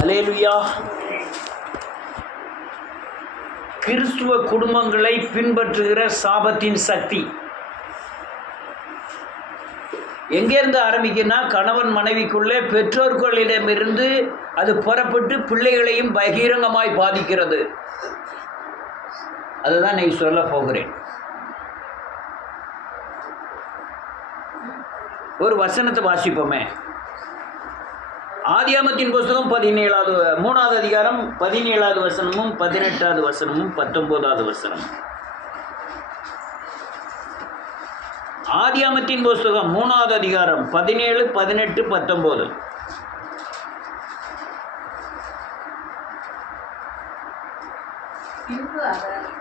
அல்லேலூயா. கிறிஸ்துவ குடும்பங்களை பின்பற்றுகிற சாபத்தின் சக்தி எங்கேருந்து ஆரம்பிக்குன்னா, கணவன் மனைவிக்குள்ளே பெற்றோர்களிடமிருந்து அது புறப்பட்டு பிள்ளைகளையும் பகிரங்கமாய் பாதிக்கிறது. அதுதான் நான் சொல்ல போகிறேன். ஒரு வசனத்தை வாசிப்போமே. ஆதியாகமத்தின் புஸ்தகம் 3வது அதிகாரம் 17வது வசனமும் 18வது வசனமும் 19வது வசனம். ஆதியாகமத்தின் புஸ்தகம் 3வது அதிகாரம் 17, 18, 19.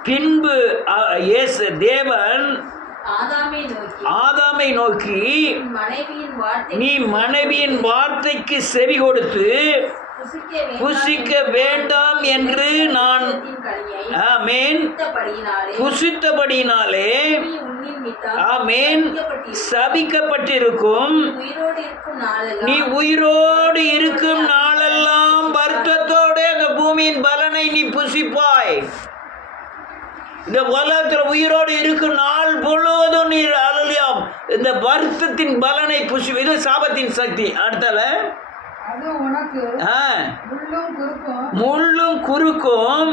பின்பு தேவன் ஆதாமை நோக்கி, நீ மனைவியின் வார்த்தைக்கு செவி கொடுத்து புசிக்க வேண்டாம் என்று நான் புசித்தபடியினாலே சபிக்கப்பட்டிருக்கும். நீ உயிரோடு இருக்கும் நாளெல்லாம் வருத்தத்தோடு அந்த பூமியின் பலனை நீ புசிப்பாய். இந்த உலகத்தில் உயிரோடு இருக்கும் நாள் முழுவதும் நீ அழலியாம் இந்த வருத்தத்தின் பலனை புசி. இது சாபத்தின் சக்தி. அடுத்தால முள்ளும் குறுக்கும்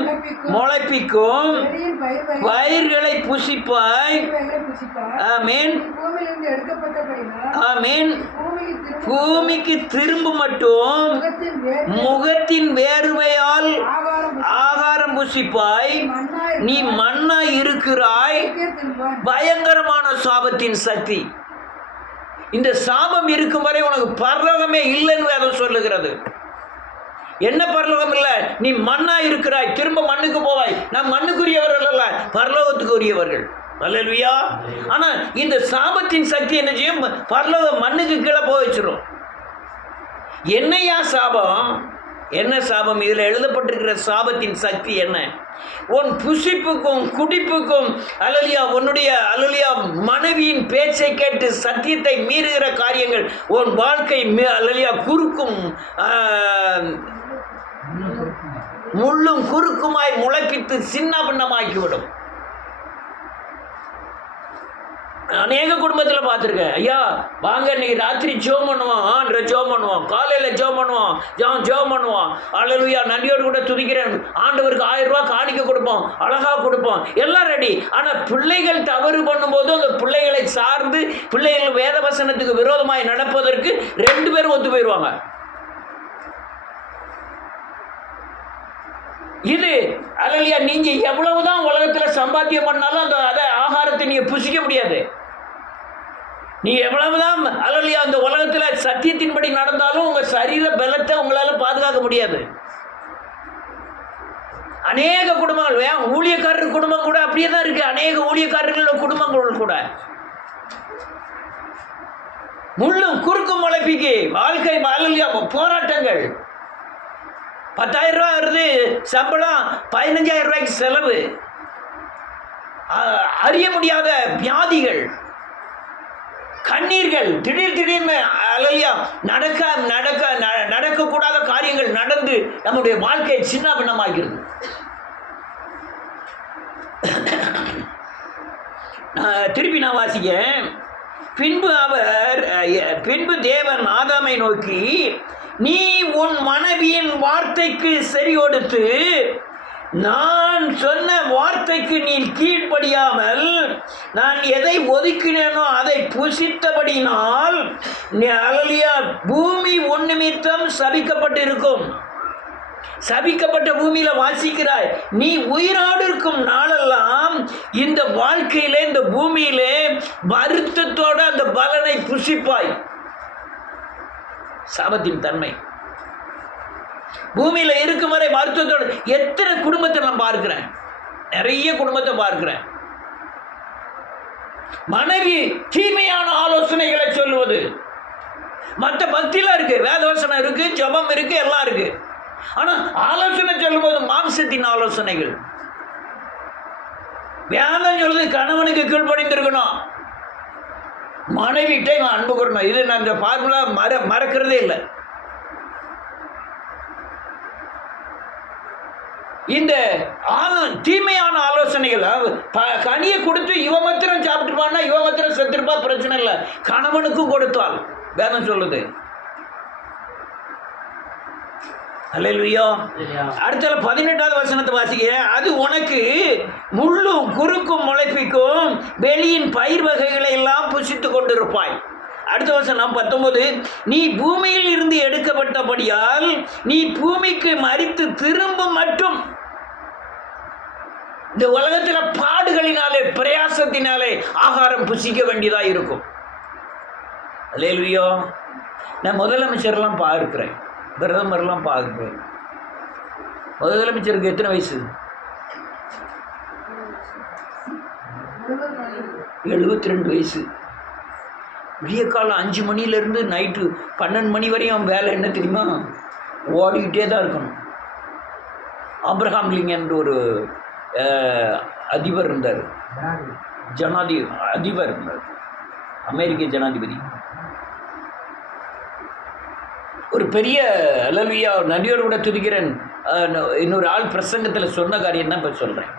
முளைப்பிக்கும் பயிர்களை புசிப்பாய். ஆமென். ஆமென். பூமிக்கு திரும்ப மட்டும் முகத்தின் வேர்வையால் ஆகாரம் புசிப்பாய். நீ மண்ணா இருக்கிறாய். பயங்கரமான சாபத்தின் சக்தி. இந்த சாபம் இருக்கும் வரை உனக்கு பரலோகமே இல்லைன்னு வேதம் சொல்லுகிறது. என்ன பரலோகம் இல்லை? நீ மண்ணா இருக்கிறாய், திரும்ப மண்ணுக்கு போவாய். நாம் மண்ணுக்குரியவர்கள் அல்ல, பரலோகத்துக்கு உரியவர்கள். அல்லேலூயா. ஆனால் இந்த சாபத்தின் சக்தி என்ன செய்யும்? பரலோகம் மண்ணுக்கு கீழே போய் வச்சிரும். என்னையா சாபம்? என்ன சாபம்? இதில் எழுதப்பட்டிருக்கிற சாபத்தின் சக்தி என்ன? உன் புசிப்புக்கும் குடிப்புக்கும் அல்லலியா உன்னுடைய அல்லலியா மனைவியின் பேச்சை கேட்டு சத்தியத்தை மீறுகிற காரியங்கள் உன் வாழ்க்கை அல்லலியா குறுக்கும் முள்ளும் குறுக்குமாய் முளைப்பித்து சின்ன பின்னமாக்கிவிடும். அநேக குடும்பத்தில் பார்த்துருக்கேன். ஐயா வாங்க இன்னைக்கு ராத்திரி ஜோம் பண்ணுவோம், ஜோம் பண்ணுவோம், காலையில் ஜோம் பண்ணுவோம், ஜோம் பண்ணுவோம். அல்லேலூயா, நன்றியோடு கூட துதிக்கிறேன். ஆண்டவருக்கு 1000 ரூபாய் காணிக்க கொடுப்போம், அழகாக கொடுப்போம், எல்லாம் ரெடி. ஆனால் பிள்ளைகள் தவறு பண்ணும்போது அந்த பிள்ளைகளை சார்ந்து பிள்ளைகள் வேத வசனத்துக்கு விரோதமாய் நடப்பதற்கு 2 பேரும் ஒத்து போயிடுவாங்க. இது அல்லேலூயா, நீங்க எவ்வளவுதான் உலகத்தில் சம்பாத்தியம் பண்ணாலும் அந்த ஆகாரத்தை நீங்க புசிக்க முடியாது. நீ எவ்வளவுதான் அல்லேலூயா அந்த உலகத்தில் சத்தியத்தின்படி நடந்தாலும் உங்க சரீர பலத்தை உங்களால பாதுகாக்க முடியாது. அநேக குடும்பங்கள், ஊழியக்காரர் குடும்பம் கூட அப்படியே தான் இருக்கு. அநேக ஊழியக்காரர்களோட குடும்பங்கள் கூட முள்ளும் குறுக்கும் முளைப்பிக்கு வாழ்க்கை அல்லேலூயா போராட்டங்கள். 10,000 ரூபா வருது சம்பளம், 15,000 ரூபாய்க்கு செலவு, அறிய முடியாத வியாதிகள், கண்ணீர்கள், திடீர்னு அல்லேலூயா நடக்கக்கூடாத காரியங்கள் நடந்து நம்முடைய வாழ்க்கையை சின்ன பின்னமாகிறது. திருப்பி நான் வாசிக்கிறேன். பின்பு தேவன் ஆதாமை நோக்கி, நீ உன் மனைவியின் வார்த்தைக்கு செவி கொடுத்து நான் சொன்ன வார்த்தைக்கு நீ கீழ்ப்படியாமல் நான் எதை ஒதுக்கினேனோ அதை புசித்தபடினால் அல்லேலூயா பூமி உன் நிமித்தம் சபிக்கப்பட்டிருக்கும். சபிக்கப்பட்ட பூமியில வாசிக்கிறாய். நீ உயிரோடு இருக்கும் நாளெல்லாம் இந்த வாழ்க்கையிலே இந்த பூமியிலே வருத்தத்தோட அந்த பலனை புசிப்பாய். சாபத்தின் தன்மை பூமியில இருக்கும் வரை வருத்தத்தோடு. எத்தனை குடும்பத்தை நான் பார்க்கிறேன், நிறைய குடும்பத்தை பார்க்கிறேன். மனைவி தீமையான ஆலோசனைகளை சொல்லுவது. மற்ற பக்திலாம் இருக்கு, வேதவசனம் இருக்கு, ஜபம் இருக்கு, எல்லாம் இருக்கு. ஆனா ஆலோசனை சொல்லும்போது மாம்சத்தின் ஆலோசனைகள். வேதம் சொல்லுது கணவனுக்கு கீழ்ப்படிந்திருக்கணும், மனைவிட்டே அன்பு கூறணும். இது நான் இந்த ஃபார்முலா மறக்கிறதே இல்லை. இந்த தீமையான ஆலோசனைகள் கனியை கொடுத்து இவ மாத்திரம் சாப்பிட்டுருப்பான்னா இவ மாத்திரம் செத்துருப்பா, பிரச்சனை இல்லை. கணவனுக்கும் கொடுத்தால் வேதம் சொல்லுது. அல்லேலூயா. அடுத்த 18வது வசனத்தை வாசிக்க. அது உனக்கு முள்ளும் குறுக்கும் முளைப்பிக்கும் வெளியின் பயிர் வகைகளை எல்லாம் புசித்து கொண்டிருப்பாய். அடுத்த வசனம் 19. நீ பூமியில் இருந்து எடுக்கப்பட்டபடியால் நீ பூமிக்கு மரித்து திரும்பும் மட்டும் இந்த உலகத்தில் பாடுகளினாலே பிரயாசத்தினாலே ஆகாரம் புசிக்க வேண்டியதா இருக்கும். அல்லேலூயா. நான் முதலமைச்சர்லாம் பார்க்கிறேன், பிரதமர்லாம் பார்க்கிறேன். முதலமைச்சருக்கு எத்தனை வயசு? 72 வயசு. விடிய காலம் 5 மணிலேருந்து நைட்டு 12 மணி வரையும் அவன் வேலை என்ன தெரியுமா? ஓடிக்கிட்டே தான் இருக்கணும். ஆப்ரஹாம் லிங்கன் ஒரு அதிபர் இருந்தார், அதிபர் இருந்தார், அமெரிக்க ஜனாதிபதி. ஒரு பெரிய அல்லேலூயா நடிகர் கூட துதிக்கிறேன். இன்னொரு ஆள் பிரசங்கத்தில் சொன்ன காரியம் தான் இப்போ சொல்கிறேன்.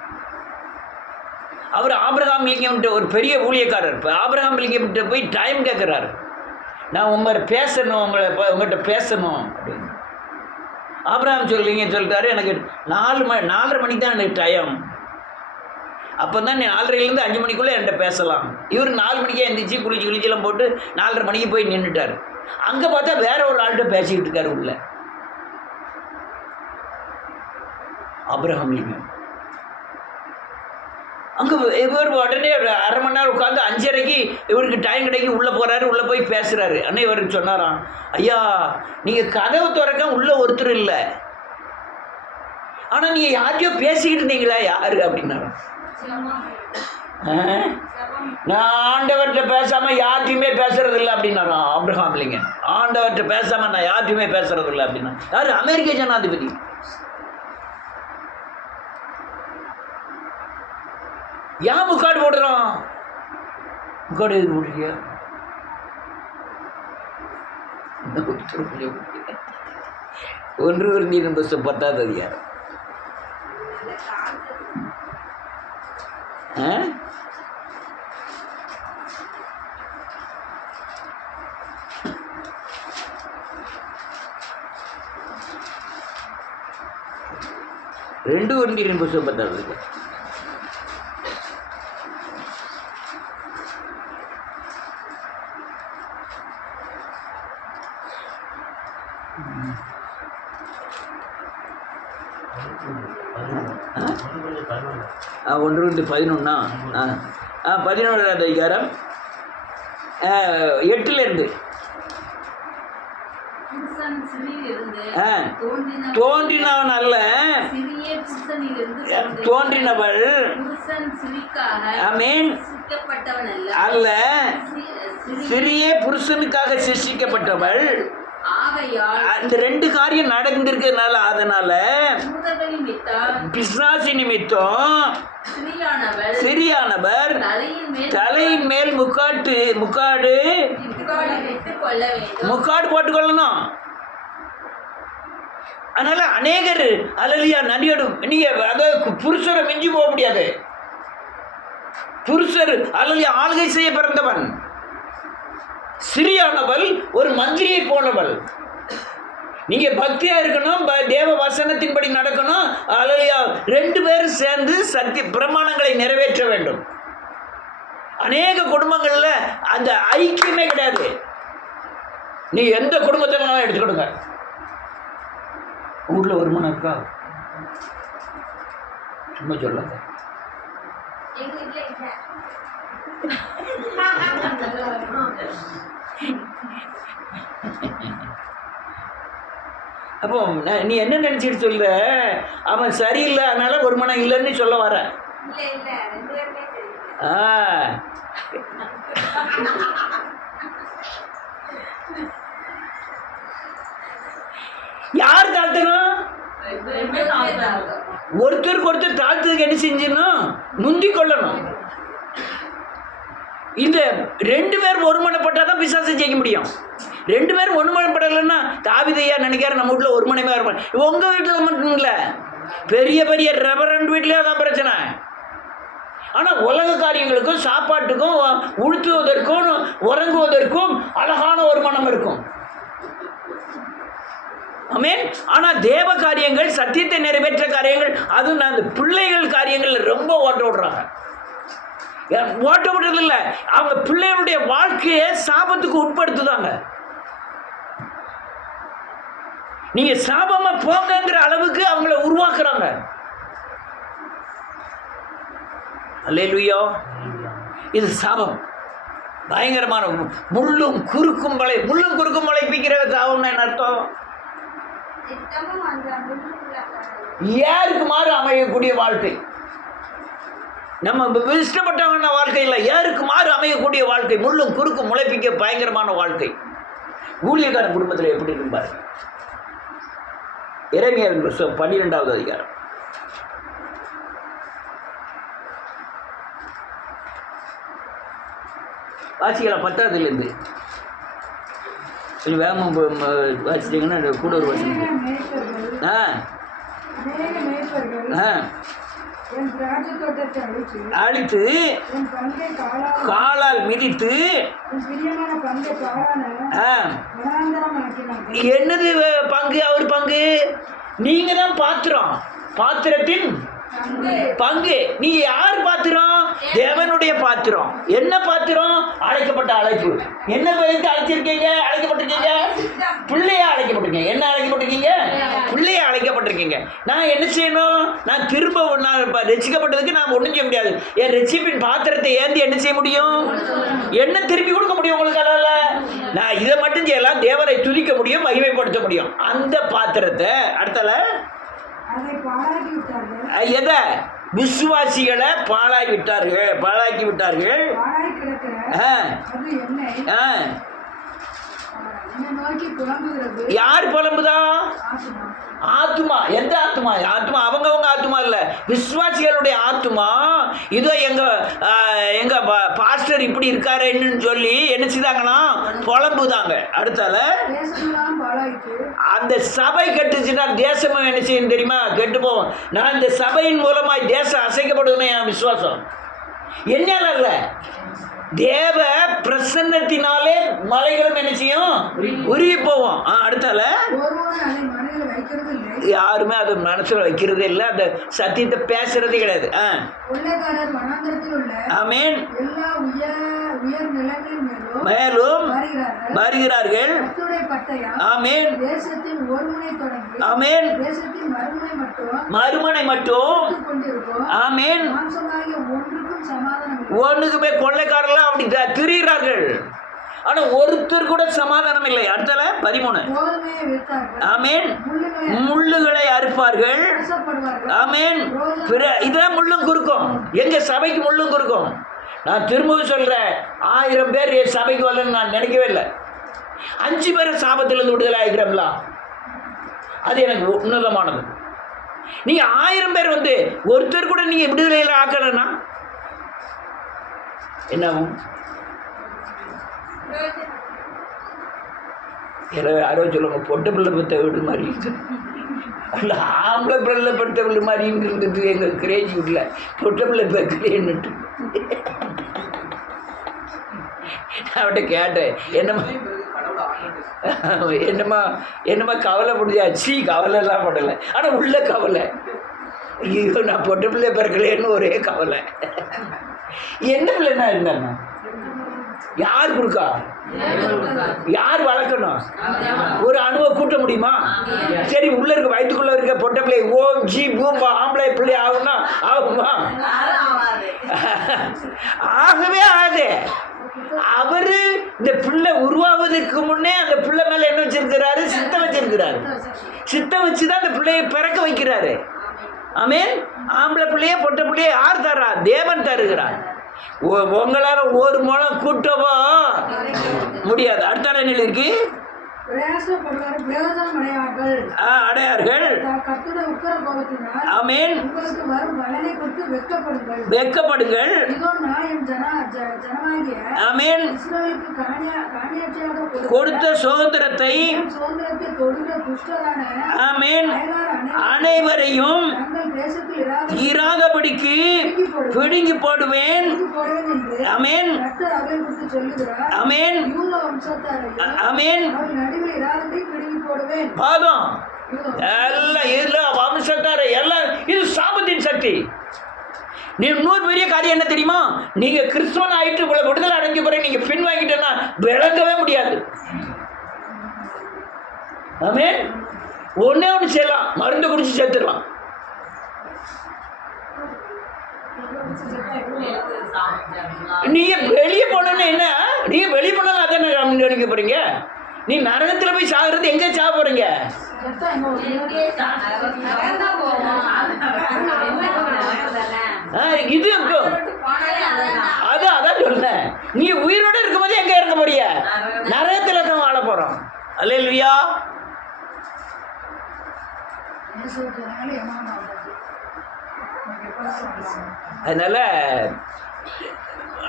அவர் ஆப்ரஹாம் லிங்கம்கிட்ட ஒரு பெரிய ஊழியக்காரர். இப்போ ஆப்ரஹாம் லிங்கம்கிட்ட போய் டைம் கேட்குறாரு. நான் உங்களை பேசணும், உங்கள்கிட்ட பேசணும் அப்படின்னு. ஆப்ரஹாம் சொல்லிட்டாரு, எனக்கு 4:30 மணிக்கு தான் எனக்கு டைம். அப்போ தான் நீ 4:30லேருந்து 5 மணிக்குள்ளே என்கிட்ட பேசலாம். இவர் 4 மணிக்கே எழுந்திரிச்சு குளிச்செல்லாம் போட்டு 4:30 மணிக்கு போய் நின்றுட்டார். அங்கே பார்த்தா வேற ஒரு ஆள்கிட்ட பேசிக்கிட்டு இருக்காரு உள்ள. ஆப்ரஹாம் லிங்கம் அங்கே இவர் உடனே ஒரு 1/2 மணி நேரம் உட்காந்து 5:30க்கு இவருக்கு டைம் கிடைக்கி உள்ளே போகிறாரு. உள்ளே போய் பேசுகிறாரு. அண்ணே இவருக்கு சொன்னாராம், ஐயா நீங்கள் கதவு திறக்க உள்ளே ஒருத்தர் இல்லை, ஆனால் நீங்கள் யார்கிட்டயோ பேசிக்கிட்டு இருந்தீங்களா? யாரு அப்படின்னாராம். நான் ஆண்டவர்கிட்ட பேசாமல் யார்ட்டையுமே பேசுறது இல்லை அப்படின்னாராம் ஆப்ரஹாம் லிங்கன். ஆண்டவர்கிட்ட பேசாமல் நான் யார்ட்டையுமே பேசுறது இல்லை அப்படின்னா யார்? அமெரிக்க ஜனாதிபதி. ஏன் முக்காடு போடுறோம்? முக்காடு எதுக்கு போடுறீங்க? 1 Corinthians 10வது அதிகாரம். ரெண்டு Corinthians 10வது. ஒன்று 11 11வது அதிகாரம் 8லேருந்து. தோன்றினவன் அல்ல, தோன்றினவள் அல்ல, சிறிய புருஷனுக்காக சிருஷ்டிக்கப்பட்டவள். அந்த 2 காரியம் நடந்திருக்கிறதுனால அதனால பிசாசு நிமித்தம் சிறியானவர் தலையின் மேல் முக்காடு போட்டுக்கொள்ளணும். அதனால அநேகர் அல்லேலூயா நடிகடு நீங்க அதாவது புருஷரை மிஞ்சி போக முடியாது. புருஷர் அல்லேலூயா ஆளுகை செய்ய பிறந்தவன். சிறியானவள் ஒரு மந்திரியை போனவள். நீங்க பக்தியா இருக்கணும், தேவ வசனத்தின்படி நடக்கணும். அல்லேலூயா 2 பேரும் சேர்ந்து சத்திய பிரமாணங்களை நிறைவேற்ற வேண்டும். அநேக குடும்பங்கள்ல அந்த ஐக்கியமே கிடையாது. நீ எந்த குடும்பத்தினாலும் எடுத்துக்கிடுங்க, ஊர்ல வருமானம் இருக்கா? சும்மா சொல்லாத. அப்போ நீ என்ன நினைச்சிட்டு சொல்ற? அவன் சரியில்லை அதனால வருமானம் இல்லைன்னு சொல்ல வர. யார் தாழ்த்தணும்? ஒருத்தருக்கு ஒருத்தர் தாழ்த்ததுக்கு என்ன செஞ்சணும்? முந்தி கொள்ளணும். இந்த 2 பேர் ஒருமனப்பட்டாதான் பிசாசை ஜெயிக்க முடியும். 2 பேரும் ஒருமனப்படலைன்னா தாவீதையா நினைக்கிற நம்ம வீட்டில் ஒரு மணிமே வரும். உங்க வீட்டில் மட்டும் இல்லை, பெரிய பெரிய ரெவரண்ட் வீட்லேயே தான் பிரச்சனை. ஆனால் உலக காரியங்களுக்கும் சாப்பாட்டுக்கும் உடுத்துவதற்கும் உறங்குவதற்கும் அழகான ஒரு மனம் இருக்கும். ஆமென். ஆனால் தேவ காரியங்கள், சத்தியத்தை நிறைவேற்ற காரியங்கள், அதுவும் அந்த பிள்ளைகள் காரியங்கள் ரொம்ப ஓட்ட விடுறாங்க. ஓட்ட விடுறது இல்லை, அவங்க பிள்ளைகளுடைய வாழ்க்கையை சாபத்துக்கு உட்படுத்துதாங்க. நீங்க சாபமா போங்கிற அளவுக்கு அவங்கள உருவாக்குறாங்க. அல்லேலூயா. இது சாபம், பயங்கரமான முள்ளும் குறுக்கும் மலை பிக்கிற சாபம். என்ன அர்த்தம்? ஏருக்கு மாறு அமையக்கூடிய வாழ்க்கை. நம்ம இஷ்டப்பட்டவங்க வாழ்க்கை இல்லை, ஏருக்கு மாறு அமையக்கூடிய வாழ்க்கை, முள்ளும் குறுக்கும் முளைப்பிக்க பயங்கரமான வாழ்க்கை. ஊழியக்காரன் குடும்பத்தில் எப்படி இருப்பார்? எரேமியாவின் புத்தகம் 12வது அதிகாரம். வாசிக்கலாம் 10வதுலேருந்து. வேகமாக வாசிச்சிங்கன்னா கூட ஒரு வாசிங்க. அழித்து காலால் மிதித்து என்னது பங்கு? அவர் பங்கு. நீங்க தான் பாத்திரம், பாத்திரத்தின் பங்கு. நீ யார் பாத்திரம்? தேவனுடைய பாத்திரம். என்ன பாத்திரம்? அழைக்கப்பட்ட அழைப்பு. என்ன பேருக்கு அழைச்சிருக்கீங்க? அழைக்கப்பட்டிருக்கீங்க, பிள்ளையா அழைக்கப்பட்டிருக்கீங்க. என்ன அழைக்கப்பட்டிருக்கீங்க? பிள்ளையா அழைக்கப்பட்டிருக்கீங்க. நான் என்ன செய்யணும்? நான் திரும்ப ரசிக்கப்பட்டதுக்கு நான் ஒன்றும் செய்ய முடியாது. என் ரட்சிப்பின் பாத்திரத்தை ஏந்தி என்ன செய்ய முடியும்? என்ன திருப்பி கொடுக்க முடியும் உங்களுக்கு? அதில் நான் இதை மட்டும் செய்யலாம், தேவனை துதிக்க முடியும், மகிமைப்படுத்த முடியும். அந்த பாத்திரத்தை அடுத்தல எதை? விசுவாசிகளை பாழாக்கி விட்டார்கள். யார் புலம்புதா? ஆத்துமா. எந்த ஆத்துமா? ஆத்துமா அவங்கவங்க ஆத்துமா இல்லை, விசுவாசிகளுடைய ஆத்துமா. இதோ எங்க பாஸ்டர் இப்படி இருக்காருன்னு சொல்லி என்ன செய்தாங்கன்னா புலம்புதாங்க. அடுத்தால அந்த சபை கெட்டுச்சுன்னா தேசமும் என்ன செய்யும் தெரியுமா? கெட்டு போவோம். நான் இந்த சபையின் மூலமாய் தேசம் அசைக்கப்படுதுன்னு என் விசுவாசம். என்னால அல்ல, தேவ பிரசன்னத்தினாலே மலைகளும் என்ன செய்யும்? உருகி போவோம். அடுத்தால யாருமே அதை மனசுல வைக்கிறதே இல்லை, அந்த சத்தியத்தை பேசுறதே கிடையாது. ஆமென். மேலும் வருகிறார்கள். ஆமென். ஆமென். மறுமனை மட்டும். ஆமென். ஒன்றுக்குமே கொள்ளைக்காரர்கள் அப்படி திரிகிறார்கள். ஆனா ஒருத்தர் கூட சமாதானம் இல்லை. அடுத்தல 13. ஆமென். முள்ளுகளை அறுப்பார்கள். ஆமென். இதான் முள்ளும் குறுக்கும். எங்க சபைக்கு முள்ளும் குறுக்கும். நான் திரும்பவும் சொல்றேன், 1000 பேர் என் சபைக்கு வரலன்னு நான் நினைக்கவே இல்லை. 5 பேர் சாபத்திலிருந்து விடுதலை ஆகிக்கிறோம்ல, அது எனக்கு உன்னதமானது. நீங்க 1000 பேர் வந்து ஒருத்தர் கூட நீங்க விடுதலையில ஆக்கலன்னா என்ன ஆகும்? யாரோ சொல்லுவாங்க, பொட்டை பிள்ளை பெற்ற வீடு மாதிரி அந்த ஆம்பளை பிள்ளை பெற்ற வீடு மாதிரி இருந்தது எங்கள் கிரேஜ் வீட்டில். பொட்டை பிள்ளை பெற்கலேன்னுட்டு அவட்ட கேட்டேன், என்னம்மா கவலை முடிஞ்சாச்சு? கவலைலாம் படலை, ஆனால் உள்ள கவலை. ஐயோ நான் பொட்டை பிள்ளை பிறக்கலேன்னு ஒரே கவலை. என்ன பிள்ளைன்னா இருந்தாங்க? யார் கொடுக்கா? யார் வளர்க்கணும்? ஒரு அணுவை கூட்ட முடியுமா? சரி, உள்ள இருக்க வயிற்றுக்குள்ள இருக்க பொட்டை பிள்ளை ஓம் ஜி பூம்பா ஆம்பளை பிள்ளை ஆகும்னா ஆகுமா? ஆகவே ஆகுது. அவரு இந்த பிள்ளை உருவாவதற்கு முன்னே அந்த பிள்ளை மேல என்ன வச்சிருக்கிறாரு? சித்தம் வச்சிருக்கிறாரு. சித்தம் வச்சுதான் அந்த பிள்ளையை பிறக்க வைக்கிறாரு. ஆமென். ஆம்பளை பிள்ளைய பொட்டை பிள்ளைய யார் தர்றா? தேவன் தருகிறார். உங்களால ஒரு முளம் கூட்டவோ முடியாது. அடுத்த நிலை இருக்கு. அடையார்கள். ஆமென். வெட்கப்படுங்கள். ஆமென். கொடுத்த சுதந்திரத்தை ஆமென் அனைவரையும் இராதபடிக்கு பிடுங்கி போடுவேன். ஆமென். ஆமென். ஆமென். பாதம் எல்லாம் எல்லா வம்சத்தார எல்லாம் இது சாபத்தின் சக்தி. நீ இன்னொரு பெரிய காரியம் என்ன தெரியுமா? நீங்க கிறிஸ்தவன் ஆயிட்டு உங்களை விடுதலை அடைஞ்ச பிறகு நீங்க பின் வாங்கிட்டேன்னா விளங்கவே முடியாது. ஆமென். ஒன்னே ஒன்று செய்யலாம், மருந்து குடிச்சு செத்துடலாம். நீங்க வெளியே போனோன்னு என்ன, நீங்க வெளியே போனாலும் அதான் நினைக்க போறீங்க. நீ நரகத்தில் போய் சாகுறது எங்க சாக போறீங்க? இது அதான் சொல்றேன். நீ உயிரோட இருக்கும் போது எங்க இருக்க போறீங்க? நரகத்துல தான் வாழ போறோம். அல்லேலூயா. அதனால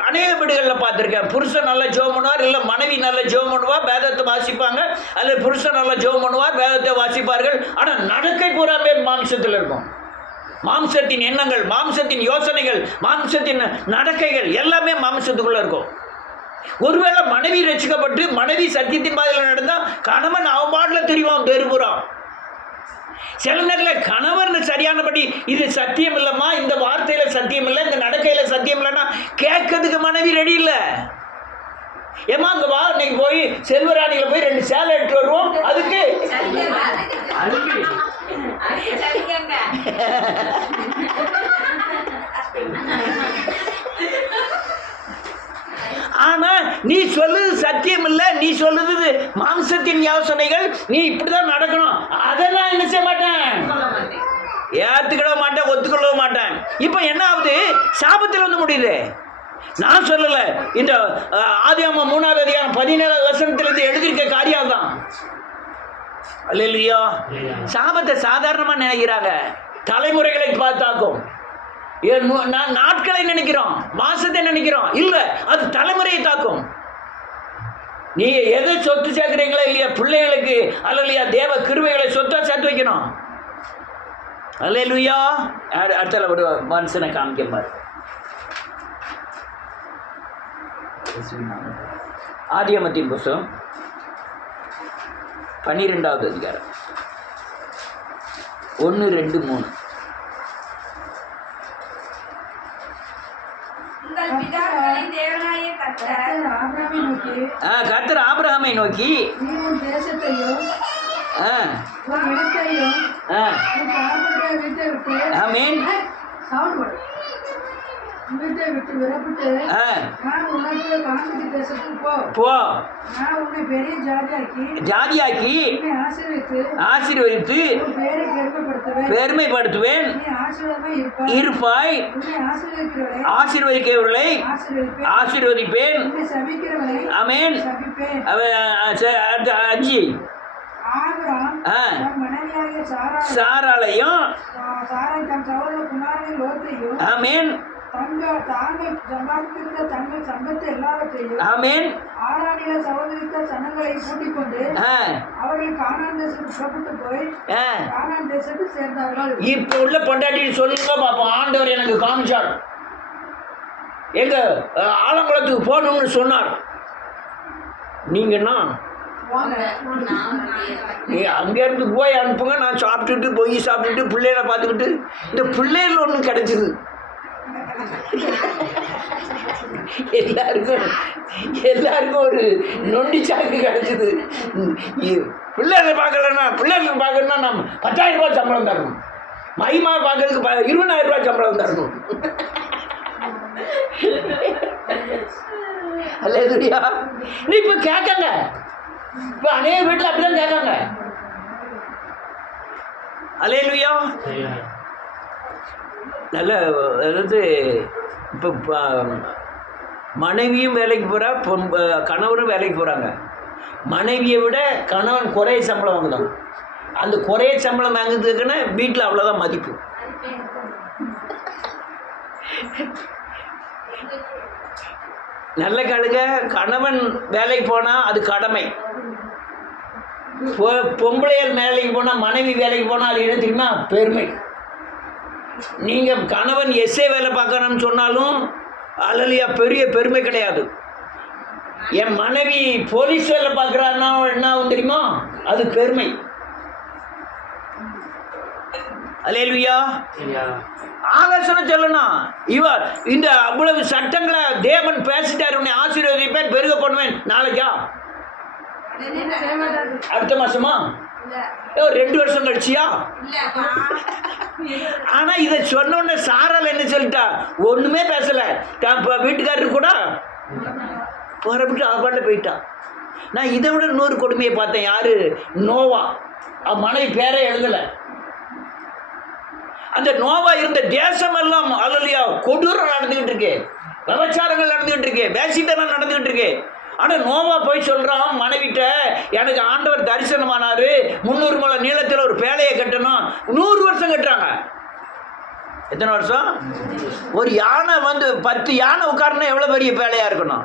அநேக வீடுகளில் பார்த்துருக்கேன், புருஷன் நல்லா ஜெபம் பண்ணுவார், இல்லை மனைவி நல்லா ஜெபம் பண்ணுவார், வேதத்தை வாசிப்பாங்க, அல்லது புருஷன் நல்லா ஜெபம் பண்ணுவார், வேதத்தை வாசிப்பார்கள். ஆனால் நடக்கை பூராமே மாம்சத்தில் இருக்கும். மாம்சத்தின் எண்ணங்கள், மாம்சத்தின் யோசனைகள், மாம்சத்தின் நடக்கைகள் எல்லாமே மாம்சத்துக்குள்ளே இருக்கும். ஒருவேளை மனைவி ரசிக்கப்பட்டு மனைவி சத்தியத்தின் பாதையில் நடந்தால் கணவன் அவன் பாட்டில் தெரியும் தெருபுறான். சில நேரத்தில் கணவர் சரியானபடி இது சத்தியம் இல்லைம்மா, இந்த வார்த்தையில சத்தியம் இல்லை, இந்த நடக்கையில சத்தியம் இல்லைன்னா கேட்கறதுக்கு மனைவி ரெடி இல்லை. ஏமா அங்க வா, இன்னைக்கு போய் செல்வராணியில போய் 2 சேலை எடுத்து வருவோம். அதுக்கு ஆனா நீ சொல்லுது சத்தியம் இல்ல, நீ சொல்லுது மாம்சத்தின் யோசனைகள், நீ இப்படிதான் நடக்கணும், அதை நான் என்ன செய்ய மாட்டேன், ஏத்துக்கிட மாட்டேன், ஒத்துக்கொள்ள மாட்டேன். இப்ப என்ன ஆகுது? சாபத்தில் வந்து முடியுது. நான் சொல்லல, இந்த ஆதியாகமம் 3வது அதிகாரம் 17வது வசனத்திலிருந்து எழுதியிருக்க காரியம் தான். அல்லேலூயா. சாபத்தை சாதாரணமா நினைக்கிறாங்க, தலைமுறைகளை பார்த்தாக்கும். நாட்களை நினைக்கிறோம், மாசத்தை நினைக்கிறோம், இல்ல அது தலைமுறையை தாக்கும். நீ எதை சொத்து சேர்க்கிறீங்களா இல்லையா பிள்ளைகளுக்கு, அல்லையா தேவ கிருபைகளை சொத்தா சேர்த்து வைக்கணும். அல்லேலூயா. அடுத்த ஒரு மனுஷனை காமிக்க பாரு. ஆதியாகமத்தின் புத்தகம் 12வது அதிகாரம் 1, 2, 3. கர்த்தர் ஆபிரகாமை நோக்கி ஆமென் ஜாதியாக்கி ஆசீர்வதித்து பெருமைப்படுத்துவேன். இருப்பாய், ஆசீர்வதிக்கிறவர்களை ஆசீர்வதிப்பேன். ஆமென். 5 சாராளையும் ஆமென் ஆமென் இப்ப உள்ள பொண்டாட்டி சொல்லுங்க பாப்போம். ஆண்டவர் எனக்கு காமிச்சார், எங்க ஆலங்குளத்துக்கு போகணும்னு சொன்னார். நீங்கன்னா நீ அங்கேருந்து போய் அனுப்புங்க, நான் சாப்பிட்டுட்டு போய் சாப்பிட்டுட்டு பிள்ளைகளை பார்த்துக்கிட்டு, இந்த பிள்ளைகள் ஒன்று கிடைச்சிது. எல்லாருக்கும் ஒரு நொண்டி சாக்கு கிடைச்சிது. பிள்ளைகளை பார்க்கலன்னா நம்ம 10,000 ரூபாய் சம்பளம் தரணும், மகிமா பார்க்கறதுக்கு 20,000 ரூபாய் சம்பளம் தரணும். அல்லேலூயா. நீ இப்ப கேட்கங்க, இப்ப அநேக வீட்டில் அப்படிதான் கேட்காங்க. அல்லேலூயா. நல்ல அதாவது இப்போ மனைவியும் வேலைக்கு போகிறா, கணவரும் வேலைக்கு போகிறாங்க. மனைவியை விட கணவன் குறைய சம்பளம் வாங்குதான். அந்த குறைய சம்பளம் வாங்குறதுக்குன்னு வீட்டில் அவ்வளோதான் மதிப்பு. நல்ல கழுக கணவன் வேலைக்கு போனால் அது கடமை. பொம்பளையர் வேலைக்கு போனால், மனைவி வேலைக்கு போனால் அது என்ன தெரியுமா? பெருமை. நீங்கள் கணவன் எஸ்ஏ வேலை பார்க்கணும்னு சொன்னாலும் அல்லையா பெரிய பெருமை கிடையாது. என் மனைவி போலீஸ் வேலை பார்க்குறான்னா என்ன ஆகும் தெரியுமா? அது பெருமை. அல்லேலூயா. ஆலோசனை சொல்லணும். இவர் இந்த அவ்வளவு சட்டங்களை தேவன் பேசிட்டார், உன்னை ஆசீர்வதிப்பேன், பெருக பண்ணுவேன். நாளைக்கா? அடுத்த மாசமா? 2 வருஷம் கழிச்சியா? ஆனா இதை சொன்ன உடனே சாரால் என்ன சொல்லிட்டா? ஒண்ணுமே பேசல. வீட்டுக்காரரு கூட புறப்பட்டு அவப்பாட்ட போயிட்டான். நான் இதை விட 100 கொடுமையை பார்த்தேன். யாரு? நோவா. மனைவி பேரை எழுதலை. அந்த நோவா இருந்த தேசமெல்லாம் அல்லையா கொடூரம் நடந்துகிட்டு இருக்கு, விபச்சாரங்கள் நடந்துகிட்டு இருக்கு, வேசித்தனம் நடந்துகிட்டு இருக்கு. ஆனால் நோவா போய் சொல்கிறான் மனைவிட்ட, எனக்கு ஆண்டவர் தரிசனமானார், 300 முழ நீளத்தில் ஒரு பேழையை கட்டணும். 100 வருஷம் கட்டுறாங்க. எத்தனை வருஷம்? ஒரு யானை 10 யானை உட்காரணும், எவ்வளோ பெரிய பேழையாக இருக்கணும்?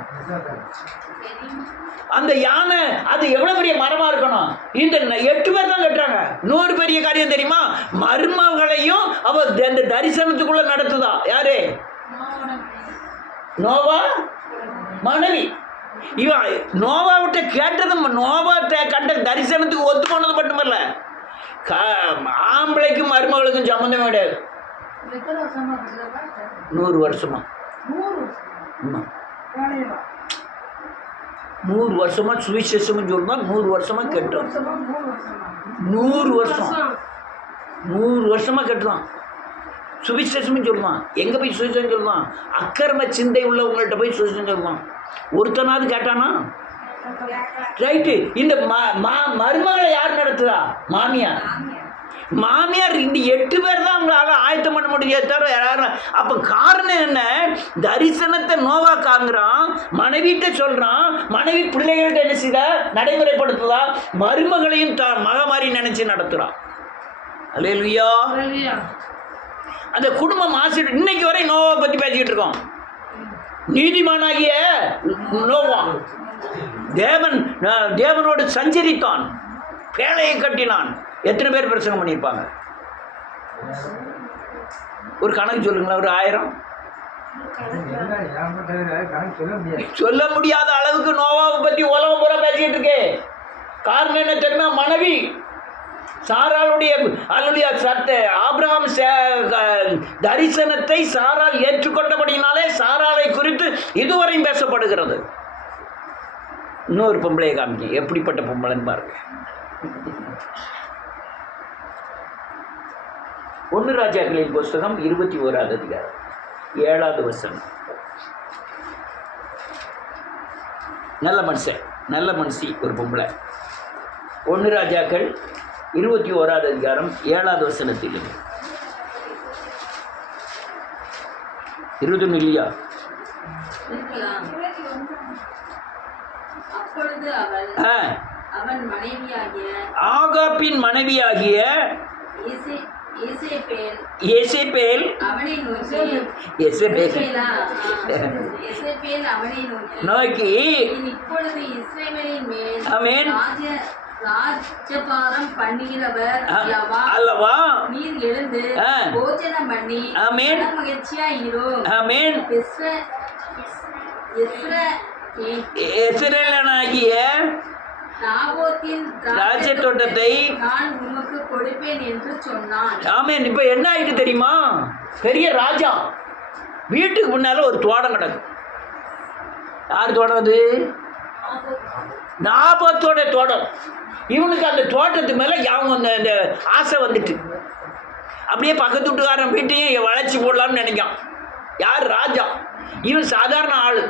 அந்த யானை அது எவ்வளோ பெரிய மரமாக இருக்கணும்? இந்த 8 பேர் தான் கட்டுறாங்க. 100 பெரிய காரியம் தெரியுமா? மருமகளையும் அவ அந்த தரிசனத்துக்குள்ள நடத்துதா. யாரு? நோவா மனைவி. இவன் நோவா விட்ட கேட்டது, நோவா கண்ட தரிசனத்துக்கு ஒத்து போனது மட்டுமல்ல, ஆம்பளைக்கும் மருமகளுக்கும் சம்மந்தம் கிடையாது. 100 வருஷமா? 100 வருஷமா சுவிசேஷமும் சொல்லலாம், 100 வருஷமா கட்டுறோம். 100 வருஷம் 100 வருஷமா கட்டுறான். சுவிசேஷமும் சொல்லுவான். எங்கே போய் சுவிசேஷம் சொல்லுவான்? அக்கிரம சிந்தை உள்ளவங்கள்ட்ட போய் சுவிசேஷம் சொல்லுவான். ஒருத்தனாவது கேட்டானா? ரைட்டு. இந்த மருமகளை யார் நடத்துறா? மாமியார். மாமியார் இந்த 8 பேர் தான் அவங்களால ஆயத்தம் பண்ண முடியாது தவிர யாரும். அப்போ காரணம் என்ன? தரிசனத்தை நோவா காங்குறான், மனைவிட்ட சொல்கிறான், மனைவி பிள்ளைகள்கிட்ட என்ன செய்தா? நடைமுறைப்படுத்துதா. மருமகளையும் தான் மக மாதிரி நினைச்சு நடத்துகிறான். அல்லேலூயா. அந்த குடும்பம் ஆசிரியர் இன்னைக்கு வரை நோவா பற்றி பேசிக்கிட்டு இருக்கோம். நீதிமானாகிய நோவா தேவனோடு சஞ்சரித்தான், பேழையை கட்டினான். எத்தனை பேர் பிரசங்கம் பண்ணியிருப்பாங்க? ஒரு கணக்கு சொல்லுங்களேன். ஒரு 1000. சொல்ல முடியாத அளவுக்கு நோவாவை பற்றி உலகம் பூரா பேசிக்கிட்டு இருக்கு. காரணம் என்ன தெரியுமா? மனைவி சாராளுடைய அல்லையா ஆபிரகாம் தரிசனத்தை சாரால் ஏற்றுக்கொண்டபடினாலே சாராளை குறித்து இதுவரையும் பேசப்படுகிறது. இன்னொரு பொம்பளையை காமிக்க, எப்படிப்பட்ட பொம்பளைன்னு பாருங்க. 1 ராஜாக்களின் புஸ்தகம் 21வது அதிகாரம் 7வது வசனம். நல்ல மனுஷன், நல்ல மனுஷி ஒரு பொம்பளை. 1 ராஜாக்கள் 21வது அதிகாரம் 7வது வசனத்தில் 21 இல்லையா? ஆகாபின் மனைவியாகிய எசேபேல் நோக்கி, ஆமென், ராஜ்யபாரம் பண்ணுகிறவர் அல்லவா, நீர் எழுந்து போஜனம் பண்ணி ஆமென் மகிழ்ச்சியா இரும். ஆமென். எஸ்ரேலனாகிய நாபோத்தின் திராட்சை தோட்டத்தை நான் உமக்கு கொடுப்பேன் என்று சொன்னான். ஆமென். இப்போ என்ன ஆயிட்டு தெரியுமா? பெரிய ராஜா வீட்டுக்கு முன்னால ஒரு தோட்டம் கிடக்கு. யார் தோட்டம் அது? நாபோத்தோட தோட்டம். இவனுக்கு அந்த தோட்டத்து மேலே அவங்க அந்த ஆசை வந்துட்டு அப்படியே பக்கத்து வீட்டுக்காரன் வீட்டையும் வளைச்சி போடலாம்னு நினைக்கான். யார்? ராஜா. இவன் சாதாரண ஆள்.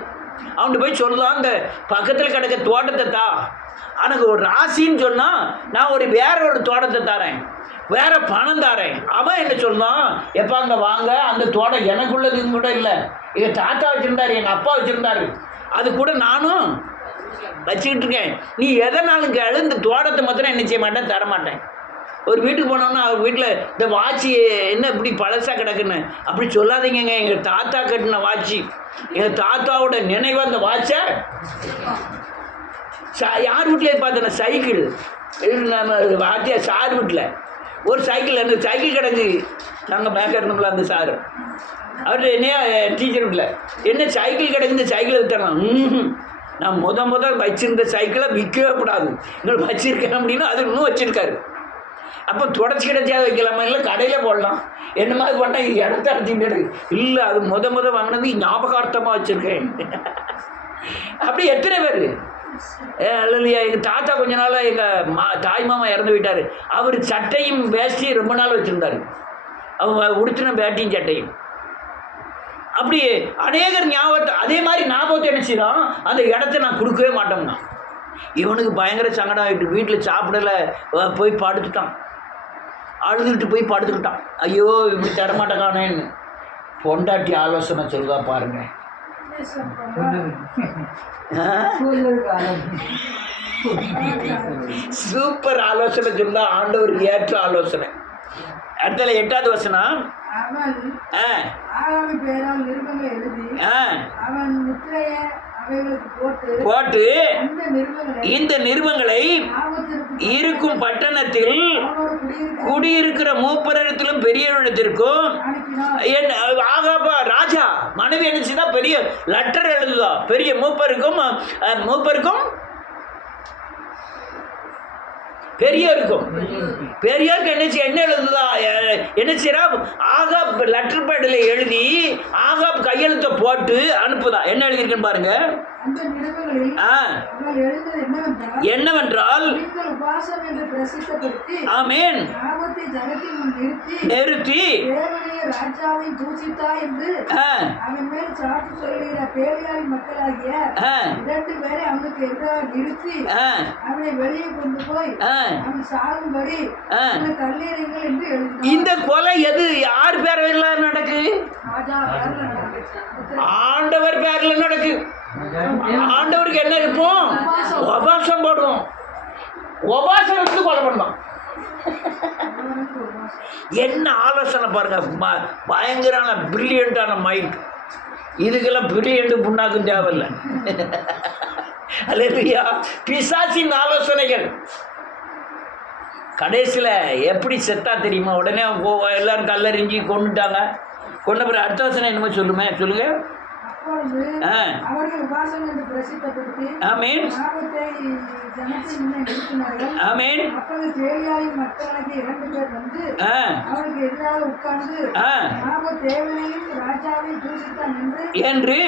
அவன்கிட்ட போய் சொல்லலாம், அந்த பக்கத்தில் கிடக்க தோட்டத்தை தா, எனக்கு ஒரு ராசின்னு சொன்னால் நான் வேற ஒரு தோட்டத்தை தரேன், வேற பணம் தரேன். அவன் என்ன சொல்லலாம், எப்போ அங்கே வாங்க, அந்த தோட்டம் எனக்குள்ளதுன்னு கூட இல்லை, எங்கள் தாத்தா வச்சுருந்தாரு, எங்கள் அப்பா வச்சுருந்தாரு, அது கூட நானும் வச்சுக்கிட்டு இருக்கேன். நீ எதனாலும் கேளு, இந்த தோட்டத்தை மாத்திரம் என்ன செய்ய மாட்டேன், தரமாட்டேன். ஒரு வீட்டுக்கு போனோம்னா அவர் வீட்டில் இந்த வாட்சி என்ன இப்படி பழசாக கிடக்குன்னு அப்படி சொல்லாதீங்கங்க. எங்கள் தாத்தா கட்டின வாட்சி, எங்கள் தாத்தாவோட நினைவாக அந்த வாட்சை யார் வீட்டில் பார்த்தேன்னா சைக்கிள் நம்ம வாத்தியா சார் வீட்டில் ஒரு சைக்கிள், அந்த சைக்கிள் கிடக்கு. நாங்கள் மேக்க இருந்தோம்ல அந்த சார், அவர்கிட்ட என்னையா டீச்சர் வீட்டில் என்ன சைக்கிள் கிடக்கு, இந்த சைக்கிளை வித்தரலாம். நான் முதல் வச்சிருந்த சைக்கிளை விற்கவே கூடாது, எங்களுக்கு வச்சிருக்கேன் அப்படின்னா அது இன்னும் வச்சுருக்காரு. அப்போ தொடச்சி கிடைச்சாது வைக்கலாமா, இல்லை கடையில் போடலாம், என்ன மாதிரி பண்ணால் இடத்த அடிச்சுட்டு இல்லை, அது முத வாங்கினது ஞாபகார்த்தமாக வச்சுருக்கேன். அப்படி எத்தனை பேர் இல்லையா. எங்கள் தாத்தா கொஞ்ச நாள் எங்கள் தாய் மாமா இறந்து விட்டார். அவர் சட்டையும் வேஷ்டியும் ரொம்ப நாள் வச்சுருந்தார், அவங்க உடுத்தின வேட்டியும் சட்டையும். அப்படி அநேகர் ஞாபகத்தை அதே மாதிரி ஞாபகத்தை என்ன செய்யலாம், அந்த இடத்த நான் கொடுக்கவே மாட்டோம்னா. இவனுக்கு பயங்கர சங்கடம் ஆகிட்டு வீட்டில் சாப்பிடலை, போய் படுத்துட்டான், அழுதுகிட்டு போய் படுத்துக்கிட்டான். ஐயோ இப்படி தரமாட்டேக்கானேன்னு பொண்டாட்டி ஆலோசனை சொல்லுதா பாருங்க. சூப்பர் ஆலோசனை சொல்லுதா, ஆண்டவருக்கு ஏற்ற ஆலோசனை. அடுத்தல 8வது வசனம். போட்டு இந்த நிருபங்களை இருக்கும் பட்டணத்தில் குடியிருக்கிற மூப்பரிடத்திலும் பெரியவரிடத்திற்கும் ஆகாபா ராஜா மனைவி என்னச்சுதான் பெரிய லெட்டர் எழுதுதா, பெரிய மூப்பருக்கும் பெரியோருக்கு என்ன எழுதுதா, என்ன செய்யறா, ஆகாப் லெட்டர் பேடில் எழுதி ஆகாப் கையெழுத்தை போட்டு அனுப்புதா. என்ன எழுதியிருக்குன்னு பாருங்க. என்னவென்றால் ஆமென் நிறுத்தி இந்த கொலை எது யார் பேர்ல நடக்கு, ஆண்டவர் பேர்ல நடக்கு. ஆண்டவருக்கு என்ன இருப்போம், உபவாசம் போடுவோம், உபவாசம் எடுத்து கொலை பண்ணலாம். என்ன ஆலோசனை பாருங்க, பயங்கரான பிரில்லியண்டான மைண்ட். இதுக்கெல்லாம் பிரில்லியண்ட் புண்ணாக்கும் தேவையில்லை. அல்லேலூயா. பிசாசின் ஆலோசனைகள் கடைசியில் எப்படி செத்தா தெரியுமா, உடனே எல்லாரும் கல்லறிஞ்சி கொண்டுட்டாங்க. கொண்ட பிறகு அடுத்த வசனம் என்னமோ சொல்லுங்க. ஆமென் ஆமென். என்று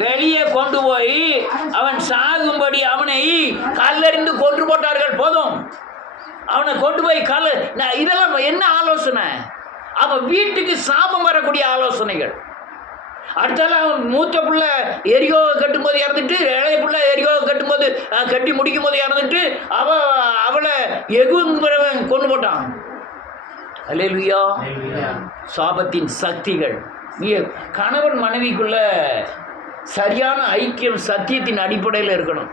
வெளியே கொண்டு போய் அவன் சாகும்படி அவனை கல்லறிந்து கொன்று போட்டார்கள். போதும், அவனை கொண்டு போய் இதெல்லாம் என்ன ஆலோசனை, அவன் வீட்டுக்கு சாபம் வரக்கூடிய ஆலோசனைகள். அடுத்தால அவன் மூத்த பிள்ளை எரியோ கட்டும்போது இறந்துட்டு, இளைய பிள்ளை எரியோ கட்டும்போது கட்டி முடிக்கும் போது இறந்துட்டு அவளை எகுங்கிறவன் கொண்டு போட்டான். அல்லேலூயா. சாபத்தின் சக்திகள். கணவன் மனைவிக்குள்ள சரியான ஐக்கியம் சத்தியத்தின் அடிப்படையில் இருக்கணும்.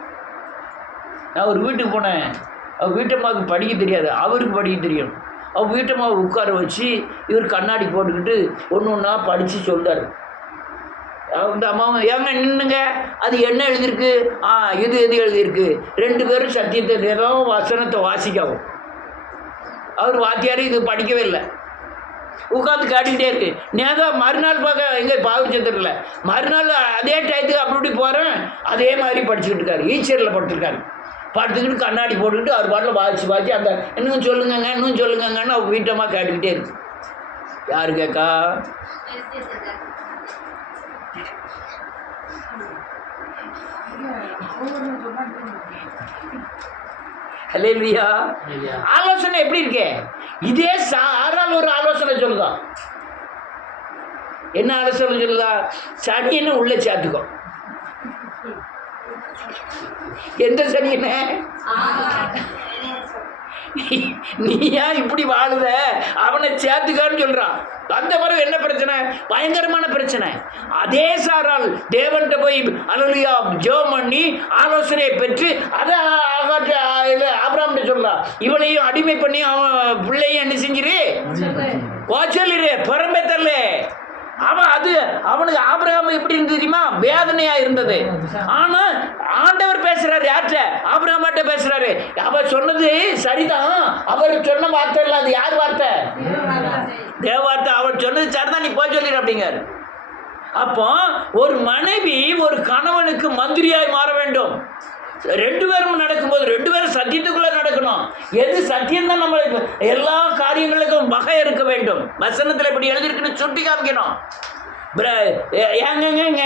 நான் ஒரு வீட்டுக்கு போனேன், அவர் வீட்டம்மாவுக்கு படிக்க தெரியாது, அவருக்கு படிக்க தெரியும். அவர் வீட்டம்மாவை உட்கார வச்சு இவர் கண்ணாடி போட்டுக்கிட்டு ஒன்று ஒன்றா படித்து சொல்கிறார். அந்த அம்மாவும் ஏங்க நின்றுங்க, அது என்ன எழுதியிருக்கு, இது எது எழுதியிருக்கு. 2 பேரும் சத்தியத்தை ஏதோ வசனத்தை வாசிக்கவும். அவர் வாத்தியார் இது படிக்கவே இல்லை, உட்காந்து காட்டிக்கிட்டே இருக்கு. நேரம் மறுநாள் பார்க்க எங்கே பாவிச்சதில்லை, மறுநாள் அதே டயத்துக்கு அப்படி போகிறேன், அதே மாதிரி படிச்சுக்கிட்டு இருக்காரு. ஈச்சரில் படுத்துருக்காரு, படுத்துக்கிட்டு கண்ணாடி போட்டுக்கிட்டு அவர் பாட்டில் வாசி அந்த இன்னும் சொல்லுங்கன்னு அவர் வீட்டமாக கேட்டுக்கிட்டே இருக்கு. யாரு கேட்கா? அல்லேலூயா. ஆலோசனை எப்படி இருக்கே, இதே சாரால் ஒரு ஆலோசனை சொல்லுதா. என்ன ஆலோசனை சொல்லுதா, சனியனை உள்ள சேர்த்துக்கோ. எந்த சனியனை? நீயா இப்படி வாழுத, அவனை சேர்த்துக்கான்னு சொல்றான். அந்த மாதிரி என்ன பிரச்சனை? பயங்கரமான பிரச்சனை. அதே சாரால் தேவன்கிட்ட போய் அல்லேலூயா ஜெபம் பண்ணி ஆலோசனையை பெற்று அதை ஆபிரகாம்கிட்ட சொல்லலாம், இவளையும் அடிமை பண்ணி அவன் பிள்ளையும் என்ன செஞ்சிரு சொல்லிரு புறம்பே தரல. அவன் அது அவனுக்கு ஆபிரகாம் எப்படி இருந்தது தெரியுமா? வேதனையா இருந்தது. ஆனா ஆண்டவர் பேசுறாரு, யார்கிட்ட? ஆபிரகாம்கிட்ட பேசுறாரு. அவர் சொன்னது சரிதான், அவர் சொன்ன வார்த்தை இல்லை, அது யார் வார்த்தை? தேவ வார்த்தை. அவர் சொன்னது சரிதான், நீ போய் சொல்லிடு அப்படிங்காரு. அப்போ ஒரு மனைவி ஒரு கணவனுக்கு மந்திரியாய் மாற வேண்டும். ரெண்டு பேரும் நடக்கும்போது ரெண்டு பேரும் சத்தியத்துக்குள்ள நடக்கணும். எது சத்தியம் தான் நம்ம எல்லா காரியங்களுக்கும் வகை இருக்க வேண்டும். வசனத்தில் இப்படி எழுதிருக்குன்னு சுட்டி காமிக்கணும். ஏங்க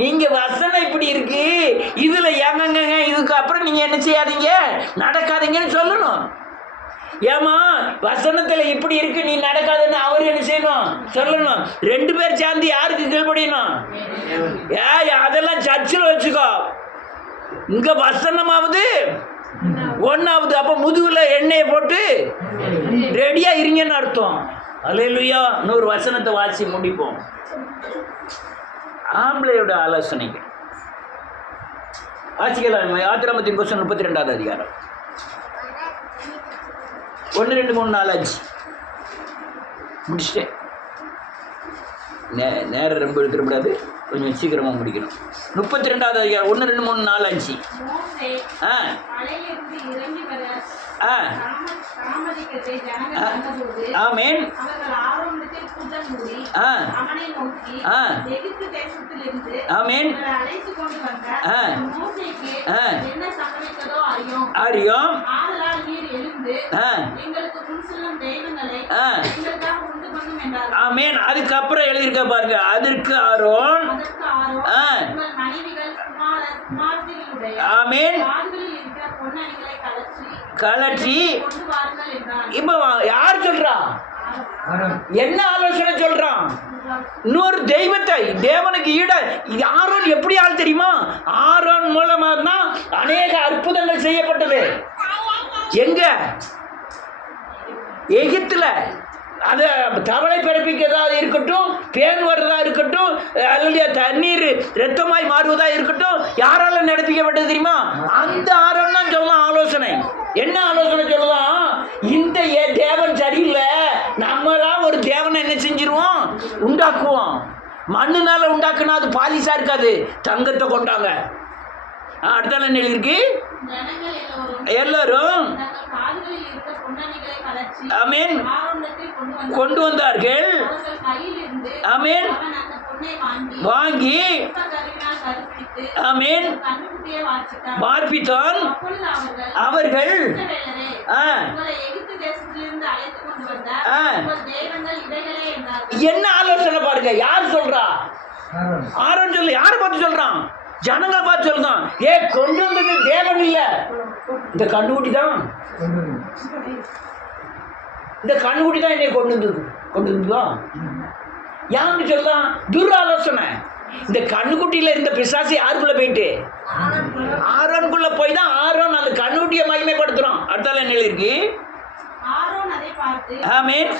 நீங்க வசனம் இப்படி இருக்கு, இதுல ஏங்க இதுக்கு அப்புறம் நீங்க என்ன செய்யாதீங்க, நடக்காதீங்கன்னு சொல்லணும். ஏமா வசனத்துல இப்படி இருக்கு, நீ நடக்காதுன்னு அவரு என்ன செய்யணும், சொல்லணும். ரெண்டு பேர் சேர்ந்து யாருக்கு கீழ்படியணும்? அதெல்லாம் சர்ச்சில் வச்சுக்கோ. இங்க வசனமாவது ஒன்னாவது. அப்ப முதுகுல எண்ணெயை போட்டு ரெடியா இருங்கன்னு அர்த்தம். அல்லேலூயா. இன்னொரு வசனத்தை வாசி முடிப்போம். ஆம்பளையோட ஆலோசனைகள் வாசிக்கலாம். ஆத்திரமத்தின் புஸ்தகம் 32வது அதிகாரம் 1 2 3 4 5 முடிச்சிட்டேன். நேரம் ரொம்ப எடுத்துடக்கூடாது, கொஞ்சம் சீக்கிரமாக முடிக்கணும். 32வது அதிகாரம் 1 2 3 4 5. ஆமென். ஆமென். அறியோம். ஆமென். அதுக்கப்புறம் எழுதியிருக்க பாருங்க. அதற்கு ஆரோன் ஆமென் கலற்றி. இப்ப யார் சொல்றா? என்ன ஆலோசனை சொல்றான்? இன்னொரு தெய்வத்தை, தேவனுக்கு ஈட. ஆரோன் எப்படி ஆள் தெரியுமா? ஆரோன் மூலமா தான் அநேக அற்புதங்கள் செய்யப்பட்டது. எங்க? எகிப்துல. அது தவளை பிறப்பிக்கிறதா இருக்கட்டும், பேன் வர்றதா இருக்கட்டும், அதனுடைய தண்ணீர் ரத்தமாய் மாறுவதா இருக்கட்டும், யாரால நடப்பிக்கப்பட்டது தெரியுமா? அந்த ஆரோன் தான் சொல்லலாம் ஆலோசனை. என்ன ஆலோசனை சொல்லலாம்? இந்த தேவன் சரியில்லை, நம்மளாம் ஒரு தேவனை என்ன செஞ்சிருவோம், உண்டாக்குவோம். மண்ணுனால உண்டாக்குனா அது பாலிசா இருக்காது, தங்கத்தை கொண்டாங்க. அடுத்த என்ன எழுதிருக்கு? எல்லாரும் ஆமென் கொண்டு வந்தார்கள். ஆமென் வாங்கி ஆமென் வார்ப்பித்தான். அவர்கள் என்ன ஆலோசனை பாருங்க. யார் சொல்றா? ஆரோன் சொல்ல. யாரை பார்த்து சொல்றான்? ஜனங்களை பார்த்து சொல்றான். கொண்டு வந்தது தேவன் இல்ல, இந்த கண்ணுக்குட்டி தான். இந்த கண்ணுக்குட்டி தான் என்னை கொண்டு வந்ததுதான். யாருன்னு சொல்றான்? துராலோசனை. இந்த கண்ணுக்குட்டியில இருந்த பிசாசு யாருக்குள்ள போயிட்டு? ஆரோனுக்குள்ள போய் தான் ஆரோன் அந்த கண்ணுக்குட்டியை மகிமைப்படுத்துறான். அடுத்தால என்ன இருக்கு? ஆமென்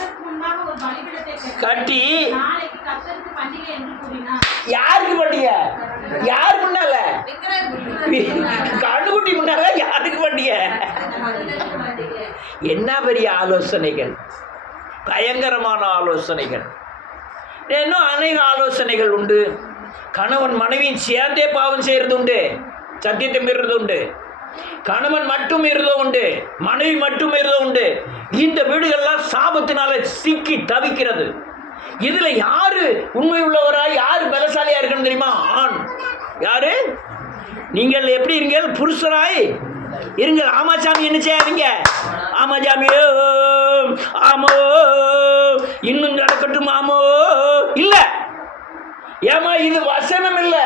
கட்டி. யாருக்கு பண்டிகை? யார் முன்னால? கண்ணுக்குட்டி முன்னால யாருக்கு பண்டிகை? என்ன பெரிய ஆலோசனைகள், பயங்கரமான ஆலோசனைகள். இன்னும் அநேக ஆலோசனைகள் உண்டு. கணவன் மனைவியின் சேர்ந்தே பாவம் செய்யறது உண்டு, சத்தியத்தை மீறது உண்டு. கணவன் மட்டும் இருந்தோ உண்டு, மனைவி மட்டும் இருந்தோ உண்டு. இந்த வீடுகள்லாம் சாபத்தினால சிக்கி தவிக்கிறது. இதுல யாரு உண்மை உள்ளவரா, யாரு பலசாலியா இருக்குன்னு தெரியுமா? ஆண். யாரு? நீங்கள் எப்படி இருங்கள்? புருஷராய் இருங்கள். ஆமாச்சாமி என்ன செய்யாதீங்க. ஆமாச்சாமியோ ஆமோ இன்னும் நடக்கட்டும் ஆமோ இல்ல. ஏமா இது வசனம் இல்ல.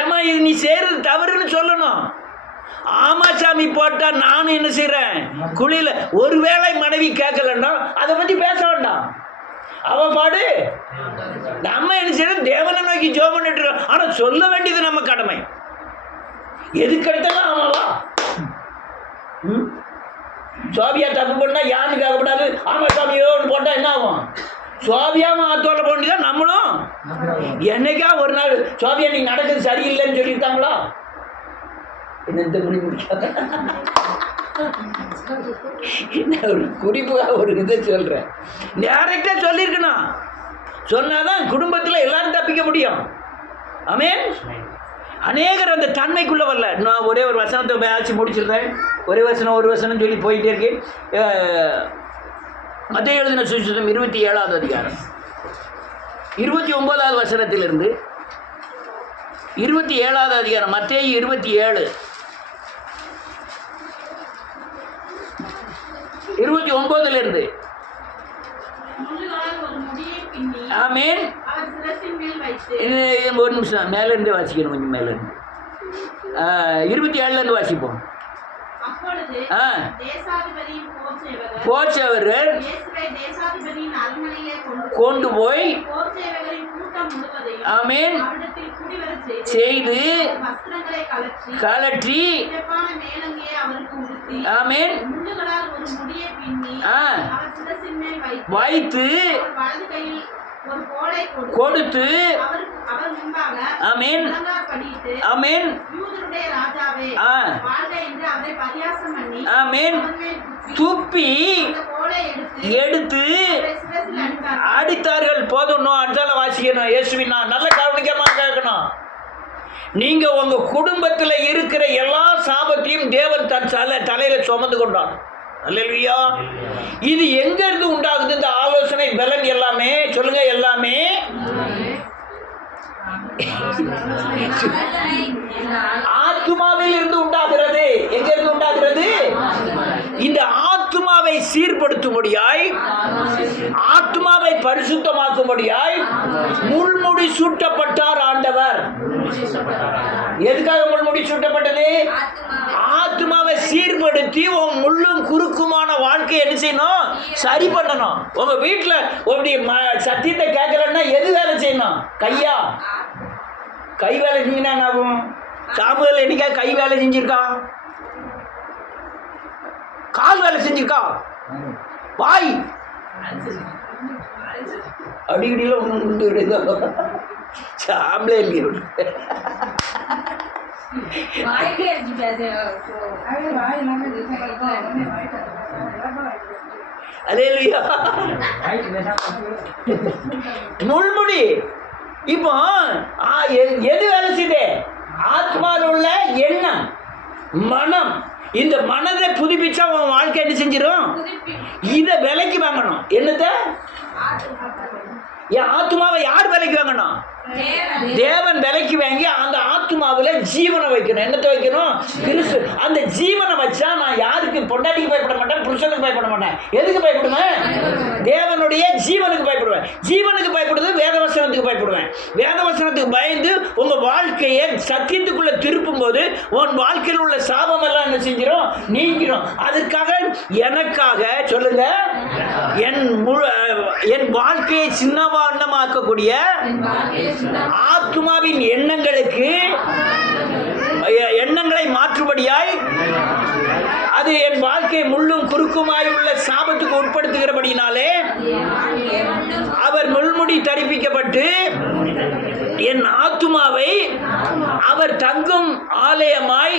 ஏமா இது நீ செய்யறது தவறுன்னு சொல்லணும். ஆமாச்சாமி போட்டா நானும் என்ன செய்யறேன்? குழியில. ஒருவேளை மனைவி கேட்கலன்னா அதை பத்தி பேச வேண்டாம். அவன் பாடு. நம்ம என்ன செய்யறோம்? தேவனை நோக்கி ஜெபம் பண்ணிட்டு இருக்கோம். ஆனா சொல்ல வேண்டியது நம்ம கடமை. எதுக்கெடுத்தாலும் ஆமாவா சோபியா தப்பு பண்ணா யாருன்னு கேட்கக்கூடாது. ஆமா சாமியோன்னு போட்டா என்ன ஆகும்? சோபியாவும் ஆத்தோட போண்டிதான் நம்மளும். என்னைக்கா ஒரு நாள் சோபியா நீ நடக்குது சரியில்லைன்னு சொல்லியிருக்காங்களா? என்ன இந்த முடிக்காத ஒரு குறிப்பாக ஒரு இதை சொல்றேன். டைரக்டா சொல்லியிருக்கணும். சொன்னாதான் குடும்பத்தில் எல்லாரும் தப்பிக்க முடியும். ஆமென். அநேகர் அந்த தன்மைக்குள்ள வரல. நான் ஒரே ஒரு வசனத்தை பேசி முடிச்சிருந்தேன். ஒரு வசனம் சொல்லி போயிட்டே இருக்கேன். மத்தேயு எழுதின சுவிசேஷம் 27வது அதிகாரம் 29வது வசனத்திலிருந்து 27வது அதிகாரம் மத்தேயு 27 29 ஆமென். ஒரு நிமிஷம் மேல இருந்து வாசிக்கணும். கொஞ்சம் மேல இருந்து 27 வாசிப்போம். போச்சவர்கள் கொண்டு போய் ஆமென் செய்து கலற்றி ஆமென் வைத்து கொடுத்து ஆமென் ஆமென் ஆமென் துப்பி எடுத்து அடித்தார்கள். போதும். அடுத்தால வாசிக்கணும். இயேசுவின் நல்ல கவனிக்கமா கேட்கணும். நீங்க உங்க குடும்பத்தில் இருக்கிற எல்லா சாபத்தையும் தேவன் தன் தலையில சுமந்து கொண்டான். அல்லேலூயா. இது எங்க இருந்து உண்டாகுது? இந்த ஆலோசனை பலன் எல்லாமே சொல்லுங்க. எல்லாமே ஆத்துமாவில் இருந்து உண்டாகிறது. எங்க இருந்து உண்டாகிறது? இந்த ஆத்துமாவை சீர்படுத்தும்படியாய், ஆத்துமாவை பரிசுத்தமாக்கும்படியாய் முள்முடி சூட்டப்பட்டார் ஆண்டவர். எதுக்காக முள்முடி சூட்டப்பட்டது? ஆத்துமாவை சீர்படுத்தி உன் முள்ளும் குறுக்குமான வாழ்க்கையை என்ன செய்யணும்? சரி பண்ணணும். உங்க வீட்டில் ஒரு சத்தியத்தை கேட்கலன்னா எது வேலை செய்யணும்? கையா? கை வேலை செஞ்சுனா என்ன ஆகும்? சாமுவேல் என்னைக்கா கை வேலை செஞ்சிருக்கா? கால் வேலை செஞ்சிருக்கா? வாய் அடிக்கடியில் ஒன்று சாம்பலே அல்லேலூயா. முள்முடி இப்போ எது வேலை செய்யுது? ஆத்மாவில் உள்ள எண்ணம், மனம். இந்த மனதை புதுப்பிச்சா உன் வாழ்க்கை என்ன செஞ்சிடும்? இதை விலைக்கு வாங்கணும். என்னத்தை? என் ஆத்மாவை யார் விலைக்கு வாங்கணும்? தேவன் விலைக்கு வாங்கி அந்த ஆத்மாவில் ஜீவனை வைக்கணும். என்னத்தை வைக்கணும்? கிறிஸ்து. அந்த ஜீவனை வச்சா நான் யாருக்கு? பொண்டாட்டிக்கு பயப்பட மாட்டேன், புருஷனுக்கு பயப்பட மாட்டேன். எதுக்கு பயப்படுவேன்? தேவனுடைய ஜீவனுக்கு பயப்படுவேன். ஜீவனுக்கு பயப்படுது வேதவசனத்துக்கு பயப்படுவேன். வேதவசனத்துக்கு பயந்து உங்க வாழ்க்கையை சத்தியத்துக்குள்ள திருப்பும் போது உன் வாழ்க்கையில் உள்ள சாபம் எல்லாம் என்ன செஞ்சிடும்? நீங்கிடும். அதற்காக எனக்காக சொல்லுங்க, என் வாழ்க்கையை சின்னவாண்டமாக்கக்கூடிய ஆத்துமாவின் எண்ணங்களை மாற்றும்படியாய், அது என் வாழ்க்கை முள்ளும் குறுக்குமாய் உள்ள சாபத்துக்கு உட்படுத்துகிறபடினாலே அவர் முள்முடி தரிப்பிக்கப்பட்டு என் ஆத்துமாவை அவர் தங்கும் ஆலயமாய்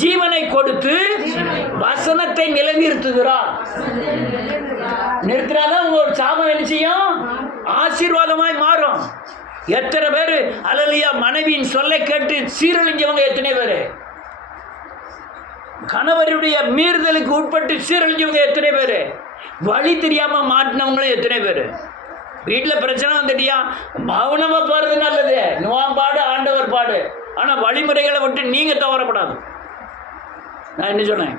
ஜீவனை கொடுத்து வசனத்தை நிலைநிறுத்துகிறார். நிறுத்தினாதான் உங்க சாபம் என்ன செய்யும்? ஆசீர்வாதமாய் மாறும். எத்தனை பேர் அல்லேலூயா மனைவியின் சொல்லை கேட்டு சீரழிஞ்சவங்க? எத்தனை பேர் கணவருடைய மீறுதலுக்கு உட்பட்டு சீரழிஞ்சவங்க? எத்தனை பேர் வழி தெரியாம மாட்டினவங்களும்? எத்தனை பேர் வீட்டில் பிரச்சனை வந்துட்டியா? மௌனமா போறது நல்லது. நோம் பாடு, ஆண்டவர் பாடு. ஆனா வழிமுறைகளை விட்டு நீங்க தவறப்படாது. நான் என்ன சொன்னேன்?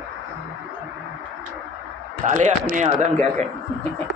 தலையாட்டினே அதான் கேட்க.